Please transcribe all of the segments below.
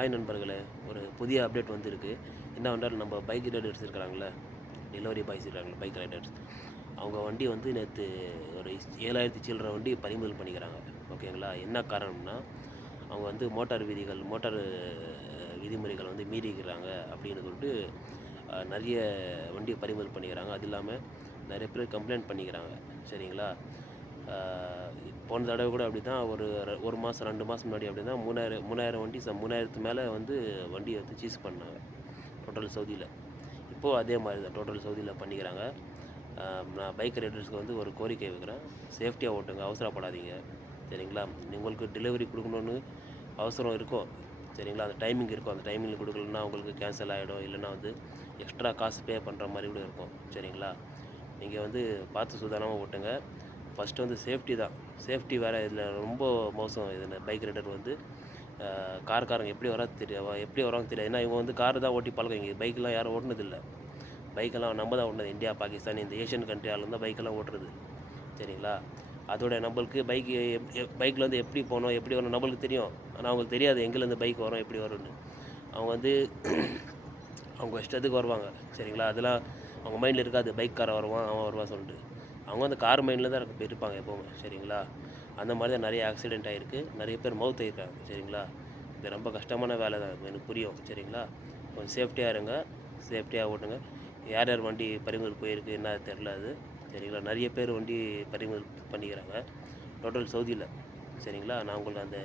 Hi நண்பர்களே, ஒரு புதிய அப்டேட் வந்திருக்கு. என்னவென்றால் நம்ம பைக் ரைடர்ஸ் இருக்கிறாங்கள்ல, டெலிவரி பாய்ஸ் இருக்காங்கள்ல, பைக் ரைடர்ஸ். அவங்க வண்டி வந்து நேற்று ஒரு 7,000 சில்லற வண்டி பறிமுதல் பண்ணிக்கிறாங்க. ஓகேங்களா? என்ன காரணம்னா, அவங்க வந்து மோட்டார் விதிமுறைகள் வந்து மீறிக்கிறாங்க அப்படின்னு சொல்லிட்டு நிறைய வண்டியை பறிமுதல் பண்ணிக்கிறாங்க. அது இல்லாமல் நிறைய பேர் கம்ப்ளைண்ட் பண்ணிக்கிறாங்க. சரிங்களா? போன தடவை கூட அப்படி தான் ஒரு மாதம் 2 மாதம் முன்னாடி அப்படி தான் 3000 வண்டி 3000க்கு மேலே வந்து வண்டியை வந்து சீஸ் பண்ணாங்க டோட்டல் சவுதியில். இப்போது அதே மாதிரி தான் டோட்டல் சவுதியில் பண்ணிக்கிறாங்க. நான் பைக் ரைடர்ஸ்க்கு வந்து ஒரு கோரிக்கை வைக்கிறேன். சேஃப்டியாக ஓட்டுங்க, அவசரப்படாதீங்க. சரிங்களா? உங்களுக்கு டெலிவரி கொடுக்கணுன்னு அவசரம் இருக்கும். சரிங்களா? அந்த டைமிங் இருக்கும். அந்த டைமிங்கில் கொடுக்கலன்னா உங்களுக்கு கேன்சல் ஆகிடும். இல்லைன்னா வந்து எக்ஸ்ட்ரா காசு பே பண்ணுற மாதிரி கூட இருக்கும். சரிங்களா? நீங்கள் வந்து பார்த்து சூதானமாக ஓட்டுங்க. ஃபஸ்ட்டு வந்து சேஃப்டி தான். சேஃப்டி வேறு இதில் ரொம்ப மோசம். இதில் பைக் ரைடர் வந்து காருக்காரங்க எப்படி வராங்க தெரியாது. ஏன்னா இவங்க வந்து காரு தான் ஓட்டி பழக்கம். இங்கே பைக்கெலாம் யாரும் ஓட்டுனதில்லை. பைக்கெல்லாம் நம்ம தான் ஓட்டினது. இந்தியா, பாகிஸ்தான் இந்த ஏஷியன் கண்ட்ரி ஆளுங்க தான் பைக்கெல்லாம் ஓட்டுறது. சரிங்களா? அதோட நம்மளுக்கு பைக்கில் வந்து எப்படி போகணும், எப்படி வரணும் நம்மளுக்கு தெரியும். ஆனால் அவங்களுக்கு தெரியாது எங்கேருந்து பைக் வரும், எப்படி வரும்னு. அவங்க வந்து அவங்க இஷ்டத்துக்கு வருவாங்க. சரிங்களா? அதெல்லாம் அவங்க மைண்டில் இருக்காது. பைக்காரன் வருவான், அவன் வருவான் சொல்லிட்டு. அவங்க வந்து கார் மைண்டில் தான் இருப்பாங்க எப்போவுமே. சரிங்களா? அந்த மாதிரி தான் நிறைய ஆக்சிடெண்ட் ஆகிருக்கு. நிறைய பேர் மவுத் ஆகிருக்காங்க. சரிங்களா? இது ரொம்ப கஷ்டமான வேலை தான், எனக்கு புரியும். சரிங்களா? கொஞ்சம் சேஃப்டியாக இருங்க, சேஃப்டியாக ஓட்டுங்க. யார் யார் வண்டி பறிமுதல் போயிருக்கு என்ன தெரில அது. சரிங்களா? நிறைய பேர் வண்டி பறிமுதல் பண்ணிக்கிறாங்க டோட்டல் சவுதியில். சரிங்களா? நான் உங்களுக்கு அந்த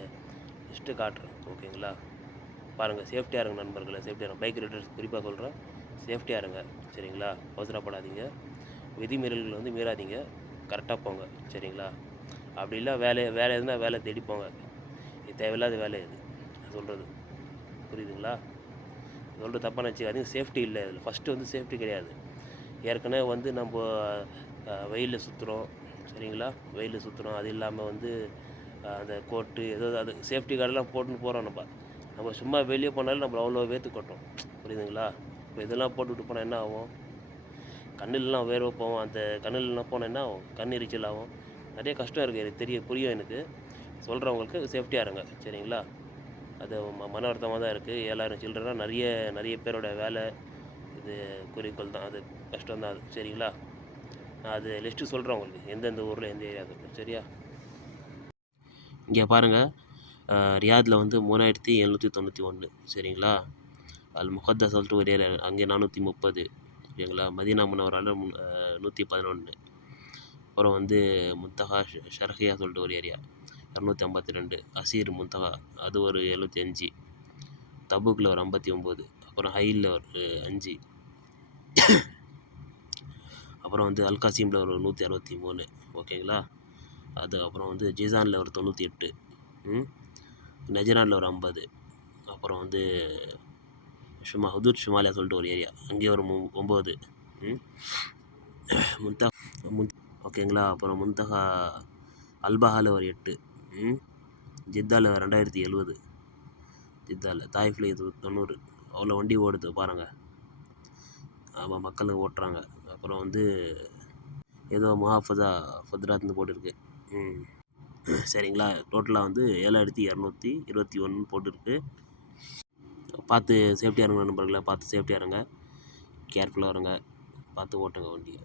லிஸ்ட்டு காட்டுறேன். ஓகேங்களா? பாருங்கள், சேஃப்டியாக இருங்க நண்பர்களை, சேஃப்டியாக இருங்க. பைக் ரைடர்ஸ் குறிப்பாக சொல்கிறேன், சேஃப்டியாக இருங்க. சரிங்களா? அவசரப்படாதீங்க, விதிமீறல்கள் வந்து மீறாதீங்க, கரெக்டாக போங்க. சரிங்களா? அப்படி இல்லை வேலை எதுனா வேலை தேடி போங்க. இது தேவையில்லாத வேலை இது சொல்கிறது. புரியுதுங்களா? சொல்கிறது தப்பாக நினச்சிக்காதீங்க. சேஃப்டி இல்லை இதில். ஃபஸ்ட்டு வந்து சேஃப்டி கிடையாது. ஏற்கனவே வந்து நம்ம வெயிலில் சுற்றுறோம். சரிங்களா? வெயிலில் சுற்றுறோம். அது இல்லாமல் வந்து அந்த கோட்டு அது சேஃப்டி கார்டெல்லாம் போட்டுன்னு போகிறோம். நம்ம சும்மா வெளியே போனாலும் நம்மளை அவ்வளோ வேர்த்து கொட்டும். புரியுதுங்களா? இப்போ இதெல்லாம் போட்டுக்கிட்டு போனால் என்ன ஆகும்? கண்ணிலலாம் வேர்வை போவோம். அந்த கண்ணிலலாம் போனால் என்ன ஆகும்? கண் எரிச்சல் ஆகும். நிறைய கஷ்டம் இருக்குது. எனக்கு புரியும். எனக்கு சொல்கிறவங்களுக்கு சேஃப்டியாக இருங்க. சரிங்களா? அது மன வருத்தமாக தான் இருக்குது. 7,000 சில்லறனா நிறைய பேரோட வேலை இது, குறிக்கோள் தான். அது கஷ்டம் தான் அது. சரிங்களா? நான் அது லிஸ்ட்டு சொல்கிறேன் உங்களுக்கு, எந்தெந்த ஊரில் எந்த ஏரியாவுக்கு. சரியா? இங்கே பாருங்கள், ரியாதில் வந்து 3,791. சரிங்களா? முகத்தா சொல்லிட்டு ஒரு ஏரியா, அங்கே 430. ஓகேங்களா? மதீனா முனவரால 111. அப்புறம் வந்து முந்தகா ஷர்ஹியா சொல்லிட்டு ஒரு ஏரியா 252. அசீர் முந்தகா அது ஒரு 75. தபுக்கில் ஒரு 59. அப்புறம் ஹைலில் ஒரு 5. அப்புறம் வந்து அல்காசிமில் ஒரு 163. ஓகேங்களா? அது அப்புறம் வந்து ஜிசானில் ஒரு 98. நஜரானில் ஒரு 50. அப்புறம் வந்து ஹுதூத் ஷுமாலியா சொல்லிட்டு ஒரு ஏரியா, அங்கே ஒரு 9. ஓகேங்களா? அப்புறம் முந்தகா அல்பஹாவில் ஒரு 8. ஜித்தாவில் 2070. ஜித்தாவில் தாய்ஃபில் 90. அவ்வளோ வண்டி ஓடுது பாருங்கள். ஆமாம், மக்கள் ஓட்டுறாங்க. அப்புறம் வந்து ஏதோ முஹாஃபதா ஃபத்ராத்னு போட்டிருக்கு. சரிங்களா? டோட்டலாக வந்து 7,221 போட்டிருக்கு. பார்த்து சேஃப்டியாக இருங்க நண்பர்களே, பார்த்து சேஃப்டியாக இருங்க, கேர்ஃபுல்லாக இருங்க, பார்த்து ஓட்டுங்க வண்டியை.